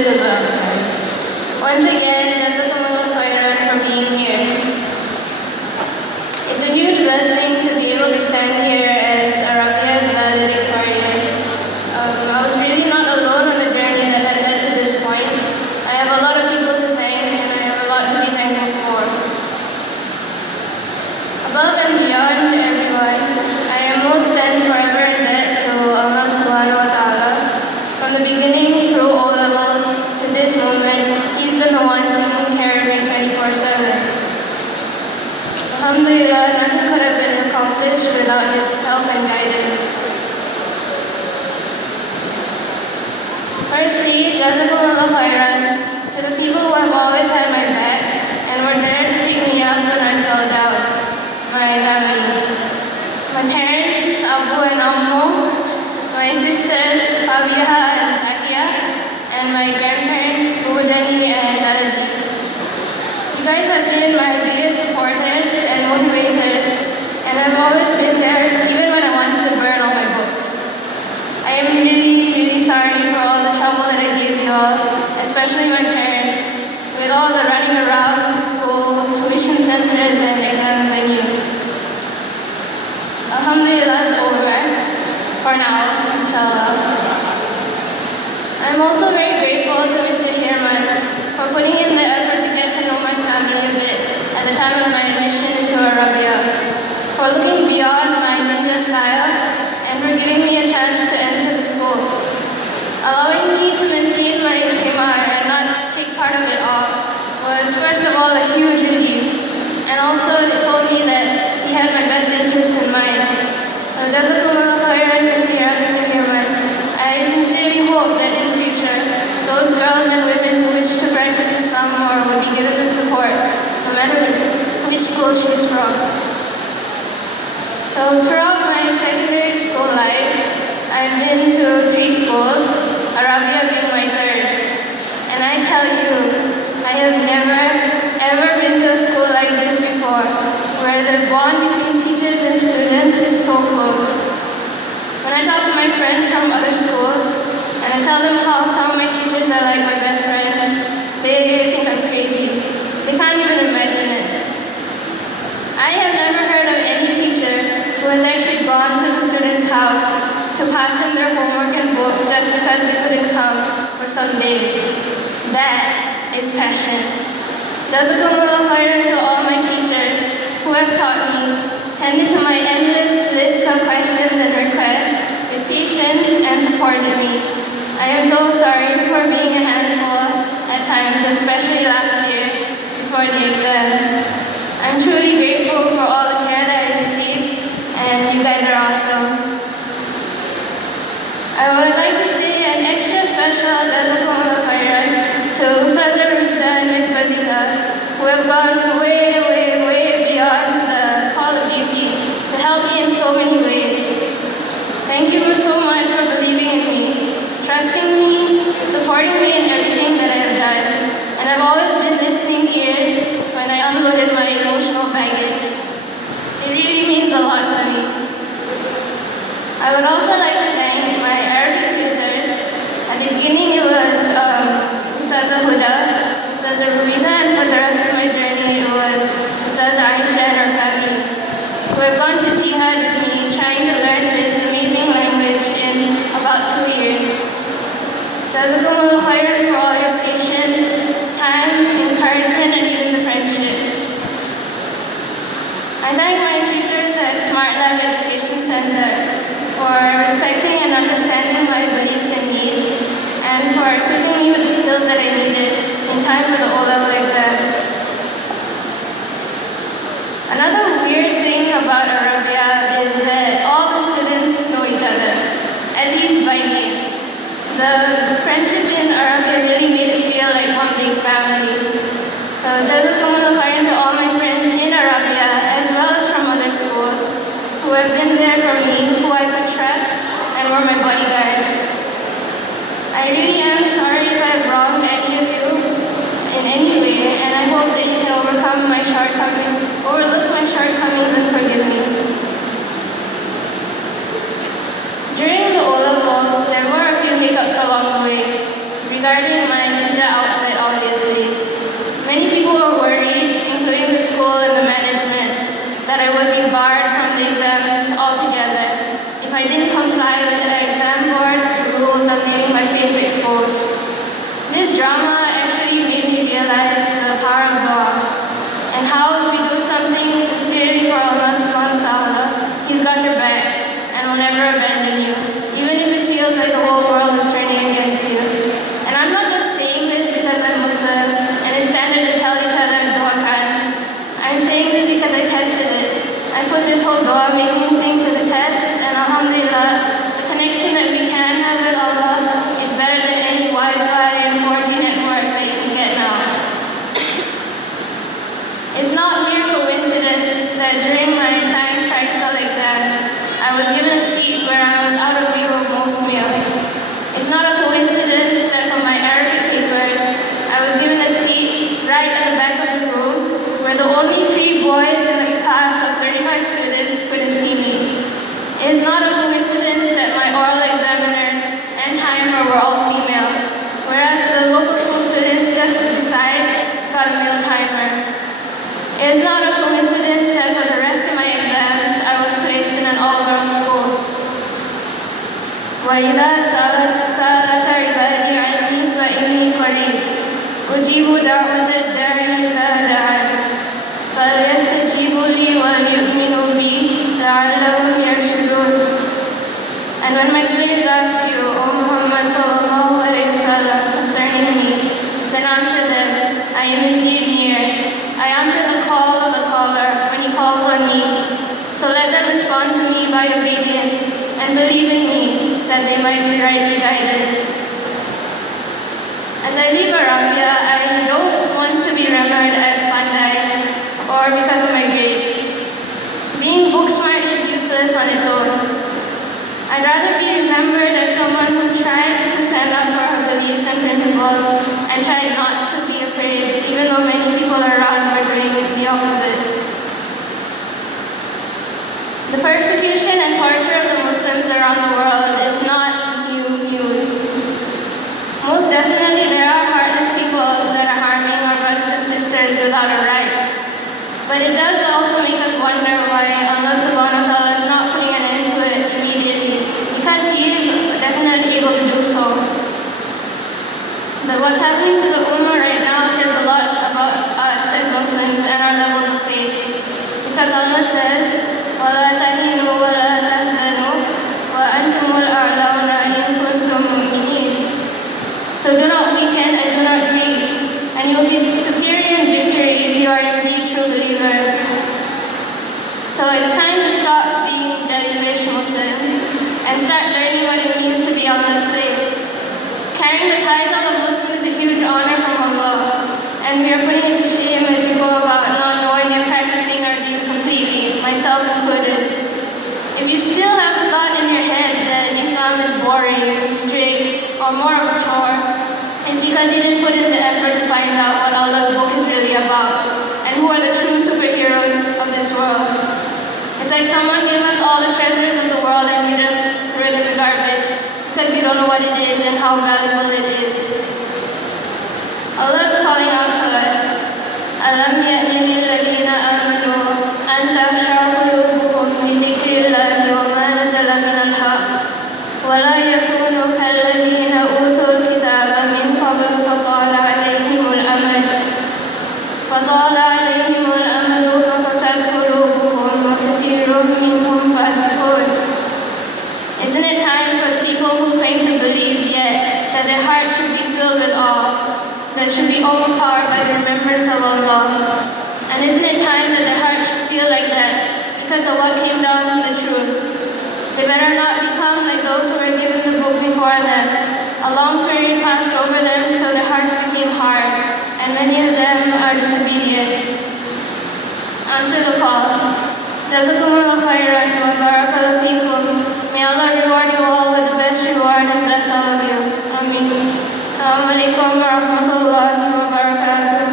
teachers as well. Once again, Jazakumullah khairan for being here. It's a huge blessing to be able to stand here as Arabia's valedictorian. I was really not alone on the journey that had led to this point. I have a lot of people to thank, and I have a lot to be thankful for. Above and beyond everyone, I am most and forever in debt to Allah subhanahu wa ta'ala. From the beginning through O levels to this moment, He's been the one taking care of me 24/7. Alhamdulillah, nothing could have been accomplished without His help and guidance. Firstly, Jazakumullah khairan to the people who have always had my back and were there to pick me up when I fell down. My parents, Abu and Ammu, my sisters, Fabiha and Takia, and my grandparents, Bujani and Dalaji. You guys have been my biggest supporters and motivators, and I've always been there even when I wanted to burn all my books. I am really, really sorry for all the trouble that I gave you all, especially my parents, with all the running around to school, tuition centers, and exam venues. Alhamdulillah, it's over for now, inshallah. I'm also very grateful to Mr. Hirman for putting in the effort to get to know my family a bit at the time of my admission into Arabia, for looking beyond my ninja style, and for giving me a chance to enter the school. Allowing me to maintain my himar and not take part of it all was first of all a huge relief, and also it told me that he had my best interests in mind. Jazakumullah khairan kathira, Mr. Hirman. I sincerely hope that in future, those girls and women who wish to practice Islam more will be given the support, no matter which school she's from. So throughout my secondary school life, I've been to 3 schools, Arabia being my 3rd. And I tell you, I have never, ever been to a school like this before, where the bond between teachers and students is so close. When I talk to my friends from other schools, and I tell them how some of my teachers are like my best friends, they think I'm crazy. They can't even imagine it. I have never heard of any teacher who has actually gone to the student's house to pass them their homework and books just because they couldn't come for some days. That is passion. Jazakumullah khairan to all my teachers who have taught me, tended to my endless list of questions and requests with patience and supported me. I am so sorry for being a handful at times, especially last year before the exams. I'm truly grateful for all the care that I received, and you guys are awesome. I would like to say an extra special Jazakumullah khairan to Ustaz Rushda and Ms. Bazita, who have gone way, way, way beyond the call of duty to help me in so many ways. Thank you so much for believing in me, trusting me, supporting me in everything that I have done, and I've always been listening ears when I unloaded my emotional baggage. It really means a lot to me. I would also like to thank my Arabic tutors. At the beginning it was Ustaza Huda, Ustaza Rubiza, and for the rest of my journey it was Ustaza Aisha and her family, who have gone to jihad with me, trying to learn this amazing language in about 2 years. Jazakumullah khairan for all your patience, time, encouragement, and even the friendship. I thank my tutors at Smart Lab Education Center for respecting and understanding my beliefs and needs, and for equipping me with the skills that I needed in time for the O-level exams. Another weird thing about Arabia is that all the students know each other, at least by name. The friendship in Arabia really made it feel like one big family. So Jazakumullah khairan to all my friends in Arabia, as well as from other schools, who have been there for me, who I could trust, and were my bodyguards. I really am sorry if I have wronged any of you in any way, and I hope that you can overlook my shortcomings and forgive me. During the O-levels, there were a few hiccups along the way regarding my وإذا سألك عبادي عني فإني قريب أجيب دعوة الداعي إذا دعان فليستجيبوا لي وليؤمنوا بي لعلهم يرشدون. And when my slaves ask you, O Muhammad sallallahu alayhi wa sallam, concerning me, then answer them, I am indeed near. I answer the call of the caller when he calls on me. So let them respond to me by obedience and believe in me, that they might be rightly guided. As I leave Arabia, I don't want to be remembered as pandai or because of my grades. Being book smart is useless on its own. I'd rather be remembered as someone who tried to stand up for her beliefs and principles and tried not to be afraid, even though many people around were doing the opposite. The persecution and torture of the Muslims around the world is not new news. Most definitely there are heartless people that are harming our brothers and sisters without a right. But it does also make us wonder why Allah subhanahu wa ta'ala is not putting an end to it immediately, because He is definitely able to do so. But what's happening to the Ummah right now says a lot about us as Muslims and our levels of faith. Because Allah says, وَلَا تَهِنُوا وَلَا تَحْزَنُوا وَأَنْتُمُ الْأَعْلَوْنَ إِن كُنتُم مُؤْمِنِينَ. So do not weaken and do not grieve, and you will be superior in victory if you are indeed true believers. So it's time to stop being jellyfish Muslims and start learning what it means to be Allah's slaves. Carrying the title of Muslim is a huge honor from Allah, and we are putting it to shame as we go about not knowing and practicing our deen completely, myself included. If you still have the thought in your head that Islam is boring, strict, or more of a chore, it's because you didn't put in the effort to find out what Allah's book is really about, and who are the true superheroes of this world. It's like someone gave us all the treasures of the world and we just threw it in the garbage because we don't know what it is and how valuable it is. Allah is calling out to us, أَلَمْ يَأْنِ لِلَّذِينَ آمَنُوا أَنْ تَخْشَعَ قُلُوبُهُمْ لِذِكْرِ اللَّهِ وَمَا نَزَلَ مِنَ الْحَقِّ وَلَا يَكُونُوا كَالَّذِينَ أُوتُوا الْكِتَابَ مِنْ قَبْلُ فَطَالَ عَلَيْهِمُ الْأَمَدُ فَقَسَتْ قُلُوبُهُمْ وَكَثِيرٌ مِّنْهُمْ فَاسِقُونَ. Isn't it time for people who claim to believe yet that their hearts should be filled with awe, that should be overpowered by the remembrance of Allah? And isn't it time that their hearts should feel like that because of what came down from the truth? They better not become like those who were given the book before them. A long period passed over them, so their hearts became hard, and many of them are disobedient. Answer the call. Jazakumullah khairan wa barakallahu feekum. May Allah reward you all with the best reward and bless all of you. Ameen. Assalamu alaikum wa rahmatullahi wa barakatuh.